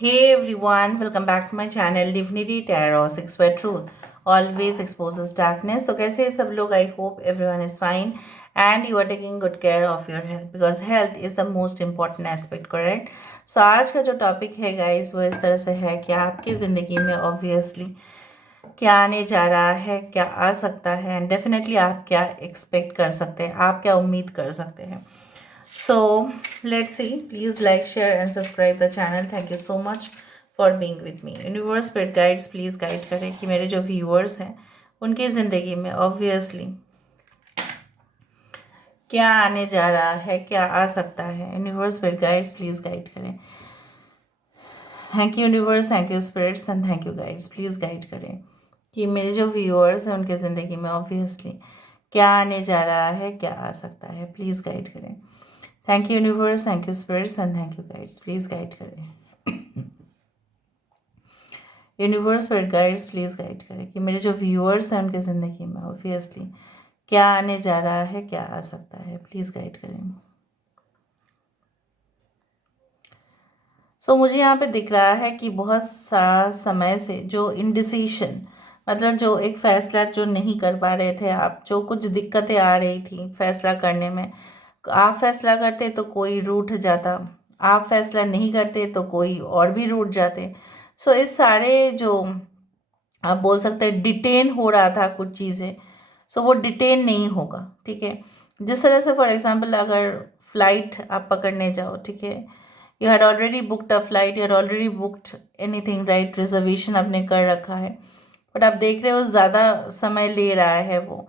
Hey everyone, welcome back to my channel Divinity Tarot 6 Word Truth always exposes darkness. तो कैसे हैं सब लोग? I hope everyone is fine and you are taking good care of your health because health is the most important aspect, correct? So आज का जो topic है guys वो इस तरह से है कि आपकी ज़िंदगी में ऑब्वियसली क्या आने जा रहा है, क्या आ सकता है एंड डेफिनेटली आप क्या एक्सपेक्ट कर सकते हैं, आप क्या उम्मीद कर सकते हैं. So let's see. Please like, share, and subscribe the channel. Thank you so much for being with me. Universe Spirit Guides please guide करें कि मेरे जो viewers हैं उनकी ज़िंदगी में obviously क्या आने जा रहा है, क्या आ सकता है. Universe Spirit Guides please guide करें. Thank you universe, thank you spirits and thank you guides. Please guide करें कि मेरे जो व्यूअर्स हैं उनकी ज़िंदगी में ऑब्वियसली क्या आने जा रहा है, क्या आ सकता है. प्लीज़ गाइड करें. Thank you universe, thank you spirits and thank you guides. Please guide करें. यूनिवर्स पर गाइड्स प्लीज़ गाइड करें कि मेरे जो व्यूअर्स हैं उनकी ज़िंदगी में ऑब्वियसली क्या आने जा रहा है, क्या आ सकता है. प्लीज़ गाइड करें. मुझे यहाँ पे दिख रहा है कि बहुत सा समय से जो इंडिसीशन, मतलब जो एक फ़ैसला जो नहीं कर पा रहे थे आप, जो कुछ दिक्कतें आ रही थी फ़ैसला करने में. आप फ़ैसला करते तो कोई रूठ जाता, आप फ़ैसला नहीं करते तो कोई और भी रूठ जाते. इस सारे जो आप बोल सकते हैं डिटेन हो रहा था कुछ चीज़ें, वो डिटेन नहीं होगा. ठीक है. जिस तरह से फॉर एग्जांपल अगर फ़्लाइट आप पकड़ने जाओ, ठीक है, you had already booked a flight, you had already booked anything, right, reservation आपने कर रखा है, बट आप देख रहे हो ज़्यादा समय ले रहा है वो.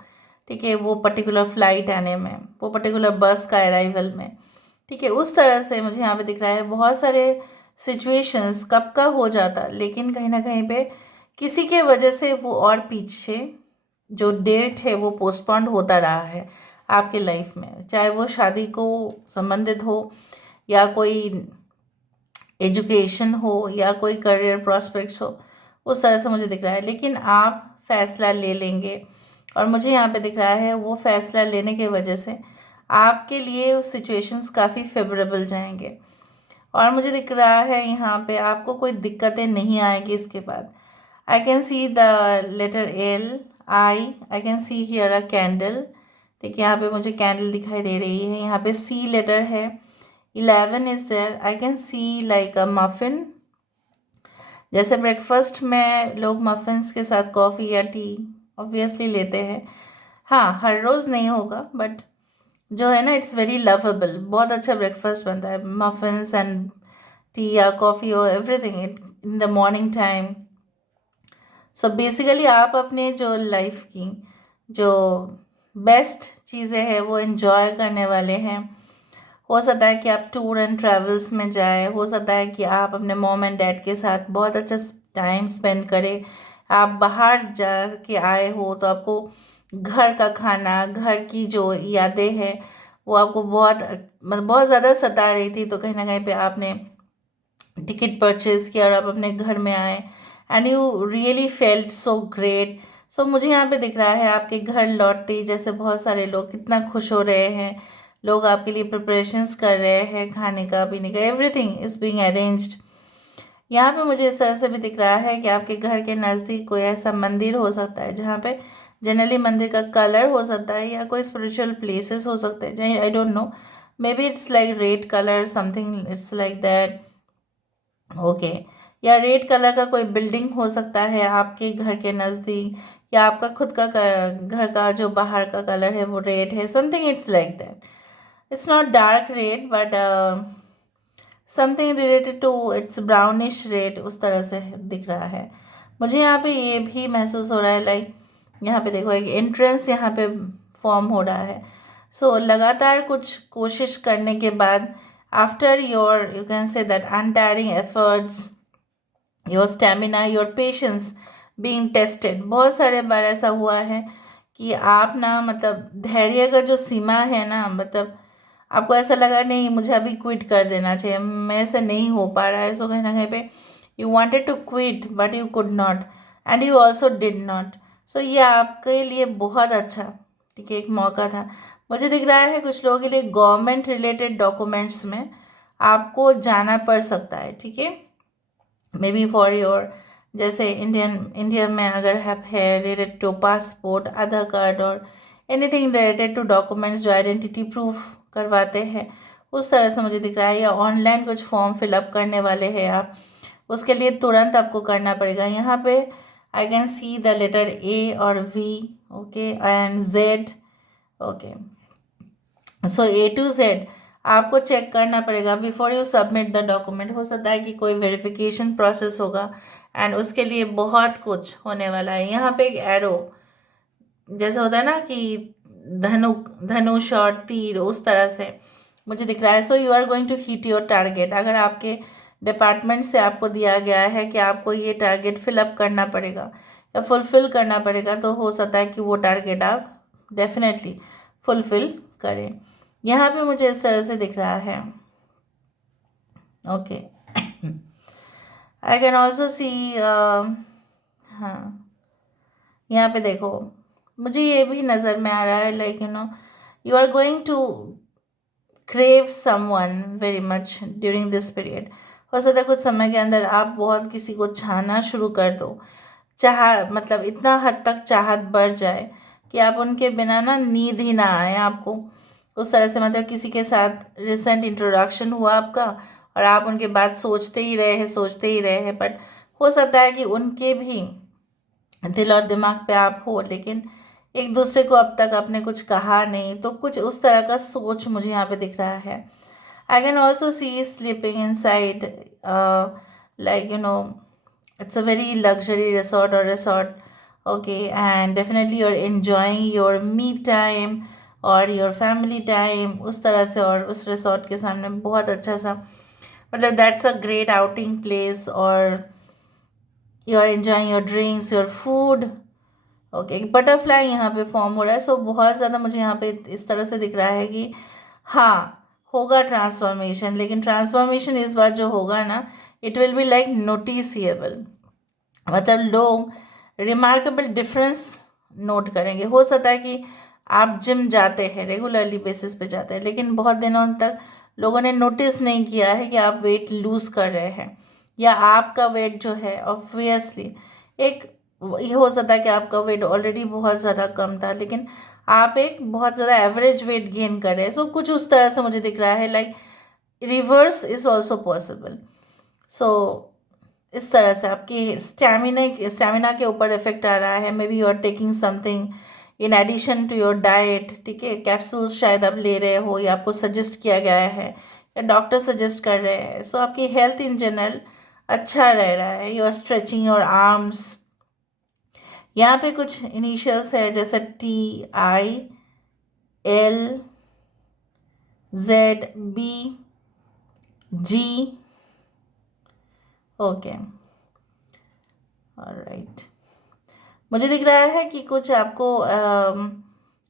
ठीक है, वो पर्टिकुलर फ़्लाइट आने में, वो पर्टिकुलर बस का अराइवल में. ठीक है, उस तरह से मुझे यहाँ पे दिख रहा है बहुत सारे सिचुएशंस कब का हो जाता, लेकिन कहीं ना कहीं पे किसी के वजह से वो और पीछे जो डेट है वो पोस्टपोन्ड होता रहा है आपके लाइफ में. चाहे वो शादी को संबंधित हो या कोई एजुकेशन हो या कोई करियर प्रॉस्पेक्ट्स हो, उस तरह से मुझे दिख रहा है. लेकिन आप फैसला ले लेंगे और मुझे यहाँ पे दिख रहा है वो फैसला लेने के वजह से आपके लिए सिचुएशंस काफ़ी फेवरेबल जाएंगे. और मुझे दिख रहा है यहाँ पे आपको कोई दिक्कतें नहीं आएगी इसके बाद. I can see the letter L, I can see here a candle. ठीक है, यहाँ पे मुझे कैंडल दिखाई दे रही है. यहाँ पे सी लेटर है, 11 is there. I can see like a muffin. जैसे ब्रेकफास्ट में लोग मफिन्स के साथ कॉफ़ी या टी ऑब्वियसली लेते हैं. हाँ, हर रोज़ नहीं होगा बट जो है ना, इट्स वेरी लवेबल. बहुत अच्छा ब्रेकफास्ट बनता है, मफिन्स एंड टी या कॉफ़ी और everything it in the morning time. Basically आप अपने जो लाइफ की जो बेस्ट चीज़ें हैं वो इन्जॉय करने वाले हैं. हो सकता है कि आप टूर एंड ट्रैवल्स में जाए, हो सकता है कि आप अपने मॉम एंड डैड के साथ बहुत अच्छा टाइम स्पेंड करें. आप बाहर जा के आए हो तो आपको घर का खाना, घर की जो यादें हैं वो आपको बहुत मतलब बहुत ज़्यादा सता रही थी, तो कहीं ना कहीं पे आपने टिकट परचेज़ किया और आप अपने घर में आए and you really felt so great. मुझे यहाँ पे दिख रहा है आपके घर लौटते ही जैसे बहुत सारे लोग कितना खुश हो रहे हैं. लोग आपके लिए प्रिपरेशंस कर रहे हैं, खाने का पीने का, एवरीथिंग इज़ बीइंग अरेंज्ड. यहाँ पे मुझे इस तरह से भी दिख रहा है कि आपके घर के नज़दीक कोई ऐसा मंदिर हो सकता है जहाँ पे जनरली मंदिर का कलर हो सकता है या कोई स्पिरिचुअल प्लेसेस हो सकते हैं जहाँ I don't know, may be it's like red colour something, it's like that. Okay, या रेड कलर का कोई बिल्डिंग हो सकता है आपके घर के नज़दीक, या आपका खुद का घर का जो बाहर का कलर है वो रेड है, something it's like that. It's not dark red but something related to it's brownish red, उस तरह से दिख रहा है. मुझे यहाँ पे ये भी महसूस हो रहा है लाइक यहाँ पे देखो एक एंट्रेंस यहाँ पे फॉर्म हो रहा है. लगातार कुछ कोशिश करने के बाद after your you can say that untiring efforts, your stamina, your patience being tested. बहुत सारे बार ऐसा हुआ है कि आप ना मतलब धैर्य का जो सीमा है ना, मतलब आपको ऐसा लगा नहीं मुझे अभी क्विट कर देना चाहिए, मेरे से नहीं हो पा रहा है. कहीं ना कहीं पे you wanted to quit but you could not and you also did not. ये आपके लिए बहुत अच्छा, ठीक है, एक मौका था. मुझे दिख रहा है कुछ लोगों के लिए गवर्नमेंट रिलेटेड डॉक्यूमेंट्स में आपको जाना पड़ सकता है. ठीक है, मे बी फॉर योर, जैसे इंडिया में अगर है related to passport, Aadhaar card और एनीथिंग रिलेटेड टू डॉक्यूमेंट्स जो आइडेंटिटी प्रूफ करवाते हैं, उस तरह से मुझे दिख रहा है। या ऑनलाइन कुछ फॉर्म फिलअप करने वाले हैं आप, उसके लिए तुरंत आपको करना पड़ेगा। यहाँ पे I can see the letter A और V, okay, and Z, okay. So A to Z आपको चेक करना पड़ेगा before you submit the document. हो सकता है कि कोई वेरिफिकेशन प्रोसेस होगा एंड उसके लिए बहुत कुछ होने वाला है। यहाँ पे एक एरो जैसा होता है ना कि धनुष और तीर, उस तरह से मुझे दिख रहा है। So you are going to hit your target. अगर आपके डिपार्टमेंट से आपको दिया गया है कि आपको ये टारगेट फिलअप करना पड़ेगा या फुलफ़िल करना पड़ेगा, तो हो सकता है कि वो टारगेट आप डेफिनेटली फुलफ़िल करें। यहाँ पे मुझे इस तरह से दिख रहा है, okay. I can also see, हाँ, यहाँ पे देखो मुझे ये भी नज़र में आ रहा है, like you are going to crave someone very much during this period. हो सकता है कुछ समय के अंदर आप बहुत किसी को चाहना शुरू कर दो, मतलब इतना हद तक चाहत बढ़ जाए कि आप उनके बिना ना नींद ही ना आए आपको, उस तरह से। मतलब किसी के साथ रिसेंट इंट्रोडक्शन हुआ आपका और आप उनके बाद सोचते ही रहे हैं, बट हो सकता है कि उनके भी दिल और दिमाग पे आप हो, लेकिन एक दूसरे को अब तक आपने कुछ कहा नहीं, तो कुछ उस तरह का सोच मुझे यहाँ पे दिख रहा है। I can also see sleeping in side, like it's a very luxury resort, okay, and definitely you're enjoying your me time और your family time उस तरह से। और उस रिसोर्ट के सामने बहुत अच्छा सा, मतलब that's a great outing place, और you are enjoying your drinks, your food, okay. Butterfly यहाँ पे फॉर्म हो रहा है। सो बहुत ज़्यादा मुझे यहाँ पे इस तरह से दिख रहा है कि हाँ, होगा ट्रांसफॉर्मेशन, लेकिन ट्रांसफॉर्मेशन इस बार जो होगा ना, इट विल बी लाइक नोटिसिएबल। मतलब लोग रिमार्केबल डिफरेंस नोट करेंगे। हो सकता है कि आप जिम जाते हैं, रेगुलरली बेसिस पे जाते हैं, लेकिन बहुत दिनों तक लोगों ने नोटिस नहीं किया है कि आप वेट लूज़ कर रहे हैं, या आपका वेट जो है ऑब्वियसली एक, ये हो सकता है कि आपका वेट ऑलरेडी बहुत ज़्यादा कम था, लेकिन आप एक बहुत ज़्यादा एवरेज वेट गेन कर रहे हैं। सो कुछ उस तरह से मुझे दिख रहा है, like reverse is also possible. So इस तरह से आपकी स्टैमिना के ऊपर इफेक्ट आ रहा है। Maybe you are taking something in addition to your diet, ठीक है, कैप्सूल्स शायद आप ले रहे हो, या आपको सजेस्ट किया गया है, या डॉक्टर सजेस्ट कर रहे हैं। सो आपकी हेल्थ इन जनरल अच्छा रह रहा है। You are stretching your arms. यहाँ पे कुछ इनिशियल्स है, जैसे TILZBG, ओके, ऑलराइट। मुझे दिख रहा है कि कुछ आपको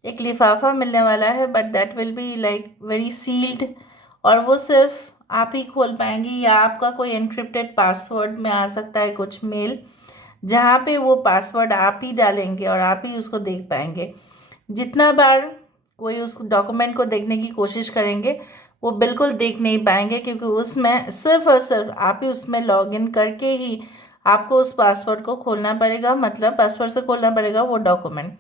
एक लिफाफा मिलने वाला है, but that will be like very sealed, और वो सिर्फ आप ही खोल पाएंगी, या आपका कोई एनक्रिप्टेड पासवर्ड में आ सकता है कुछ मेल, जहाँ पे वो पासवर्ड आप ही डालेंगे और आप ही उसको देख पाएंगे। जितना बार कोई उस डॉक्यूमेंट को देखने की कोशिश करेंगे, वो बिल्कुल देख नहीं पाएंगे, क्योंकि उसमें सिर्फ और सिर्फ आप ही उसमें लॉगिन करके ही आपको उस पासवर्ड को खोलना पड़ेगा, मतलब पासवर्ड से खोलना पड़ेगा वो डॉक्यूमेंट।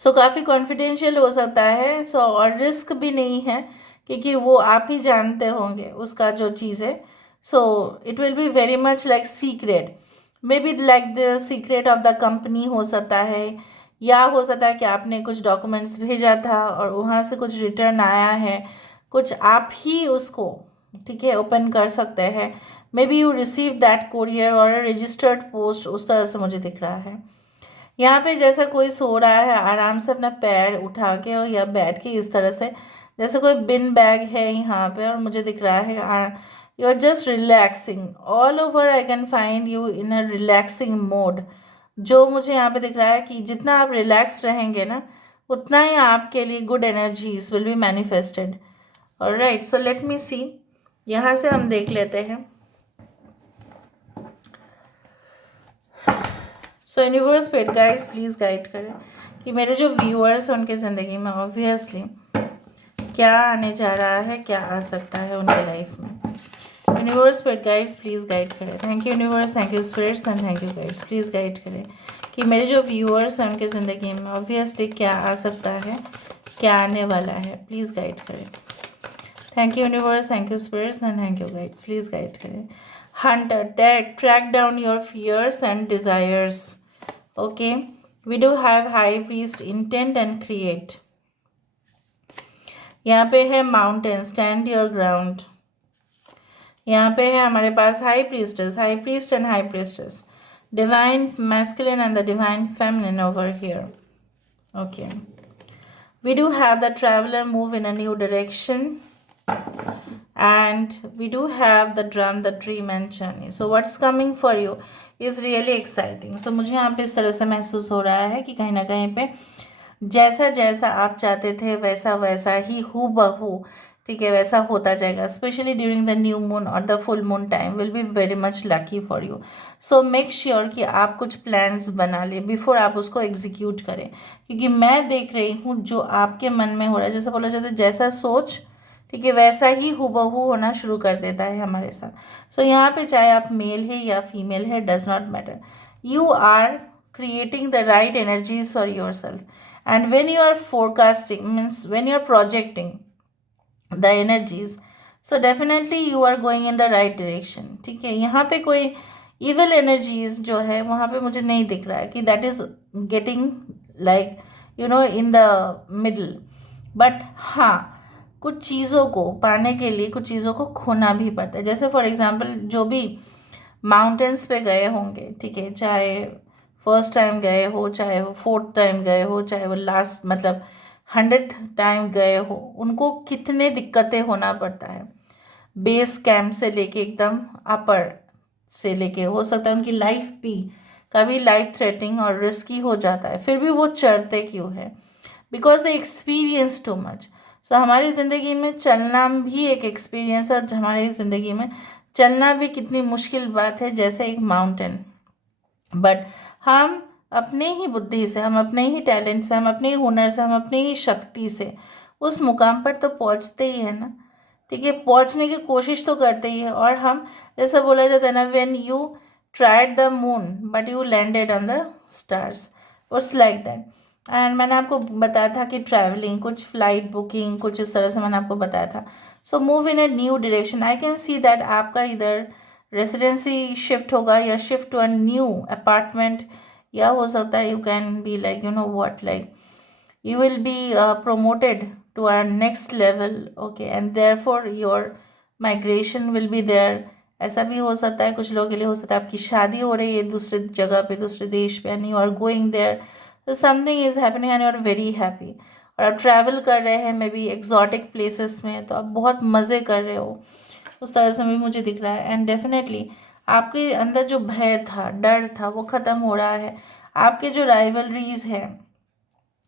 सो काफ़ी कॉन्फिडेंशियल हो सकता है। सो और रिस्क भी नहीं है, क्योंकि वो आप ही जानते होंगे उसका जो चीज़ है। So it will be very much like secret, may be like the secret of the company हो सकता है, या हो सकता है कि आपने कुछ डॉक्यूमेंट्स भेजा था और वहाँ से कुछ रिटर्न आया है, कुछ आप ही उसको, ठीक है, ओपन कर सकते हैं। May be you receive that courier और रजिस्टर्ड पोस्ट, उस तरह से मुझे दिख रहा है। यहाँ पे जैसा कोई सो रहा है आराम से अपना पैर उठा के, और या बैठ के इस तरह से, जैसे कोई बिन बैग है यहाँ पे, और मुझे दिख रहा है you are just relaxing all over. I can find you in a relaxing mode. जो मुझे यहाँ पे दिख रहा है कि जितना आप रिलैक्स रहेंगे ना, उतना ही आपके लिए good energies will be manifested. Alright, so let me see, यहाँ से हम देख लेते हैं। सो यूनिवर्स पेड गाइड्स प्लीज़ गाइड करें कि मेरे जो व्यूअर्स हैं उनकी ज़िंदगी में ऑब्वियसली क्या आने जा रहा है, क्या आ सकता है उनके लाइफ में। Universe spirit guides please guide करें। Thank you universe, thank you spirits and thank you guides, please guide करें कि मेरे जो व्यूअर्स हैं उनकी ज़िंदगी में ऑब्वियसली क्या आ सकता है, क्या आने वाला है, प्लीज़ गाइड करें। Thank you universe, thank you spirits and thank you guides, please guide करें। Hunter, track down your fears and desires. Okay, we do have high priest, intent and create. यहाँ पे है माउंटेन, स्टैंड योर ग्राउंड। यहाँ पे है हमारे पास high priestess, high priest and high priestess, divine masculine and the divine feminine over here. Okay, we do have the traveler move in a new direction, and we do have the drum, the dream and journey. So what's coming for you is really exciting. So मुझे यहाँ पे इस तरह से महसूस हो रहा है कि कहीं ना कहीं पे जैसा जैसा आप चाहते थे वैसा वैसा ही हूबहू, ठीक है, वैसा होता जाएगा। Specially during the new moon और the full moon time will be very much lucky for you. So make sure कि आप कुछ प्लान्स बना लें बिफोर आप उसको एग्जीक्यूट करें, क्योंकि मैं देख रही हूँ जो आपके मन में हो रहा है, जैसे बोला जाता है जैसा सोच, ठीक है, वैसा ही हूबहू होना शुरू कर देता है हमारे साथ। सो यहाँ पे चाहे आप मेल है या फीमेल है, does not matter, you are creating the right energies for yourself. And when you are forecasting, means when you are projecting the energies, so definitely you are going in the right direction, ठीक है। यहाँ पे कोई evil energies जो है वहाँ पे मुझे नहीं दिख रहा है कि that is getting like in the middle, but हाँ, कुछ चीज़ों को पाने के लिए कुछ चीज़ों को खोना भी पड़ता है। जैसे फॉर एग्जाम्पल जो भी माउंटेन्स पे गए होंगे, ठीक है, चाहे फर्स्ट टाइम गए हो, चाहे वो फोर्थ टाइम गए हो, चाहे वो लास्ट 100th टाइम गए हो, उनको कितने दिक्कतें होना पड़ता है। बेस कैंप से लेके एकदम अपर से लेके, हो सकता है उनकी लाइफ भी कभी लाइफ थ्रेटनिंग और रिस्की हो जाता है, फिर भी वो चढ़ते क्यों है? Because they experience too much. So हमारी ज़िंदगी में चलना भी एक एक्सपीरियंस है, और हमारी ज़िंदगी में चलना भी कितनी मुश्किल बात है, जैसे एक माउंटेन। बट हम अपने ही बुद्धि से, हम अपने ही टैलेंट से, हम अपने ही हुनर से, हम अपनी ही शक्ति से उस मुकाम पर तो पहुंचते ही है ना, ठीक है, पहुंचने की कोशिश तो करते ही है। और हम, जैसा बोला जाता है ना, when you tried the moon but you landed on the stars, it's like that. And मैंने आपको बताया था कि ट्रैवलिंग, कुछ फ्लाइट बुकिंग, कुछ इस तरह से मैंने आपको बताया था। So move in a new direction. I can see that आपका इधर रेसिडेंसी शिफ्ट होगा या shift to a new apartment, या हो सकता है you can be like what, like you will be promoted to our next level, okay, and therefore your migration will be there। ऐसा भी हो सकता है, कुछ लोगों के लिए हो सकता है आपकी शादी हो रही है दूसरे जगह पे, दूसरे देश पे, and you are going there, so something is happening and you are very happy। और आप ट्रैवल कर रहे हैं मे बी एक्जॉटिक प्लेसेस में, तो आप बहुत मज़े कर रहे हो, उस तरह से भी मुझे दिख रहा है। एंड डेफिनेटली आपके अंदर जो भय था, डर था, वो ख़त्म हो रहा है। आपके जो राइवलरीज हैं,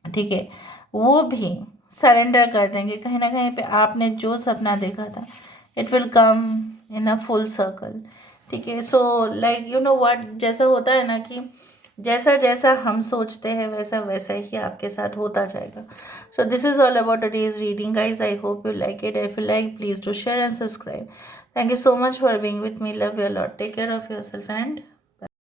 ठीक है, वो भी सरेंडर कर देंगे। कहीं ना कहीं पे आपने जो सपना देखा था, it will come in a full circle, ठीक है। सो लाइक व्हाट, जैसा होता है ना कि जैसा जैसा हम सोचते हैं वैसा वैसा ही आपके साथ होता जाएगा। So this is all about today's reading guys. I hope you like it. If you like, please do share and subscribe. Thank you so much for being with me. Love you a lot. Take care of yourself and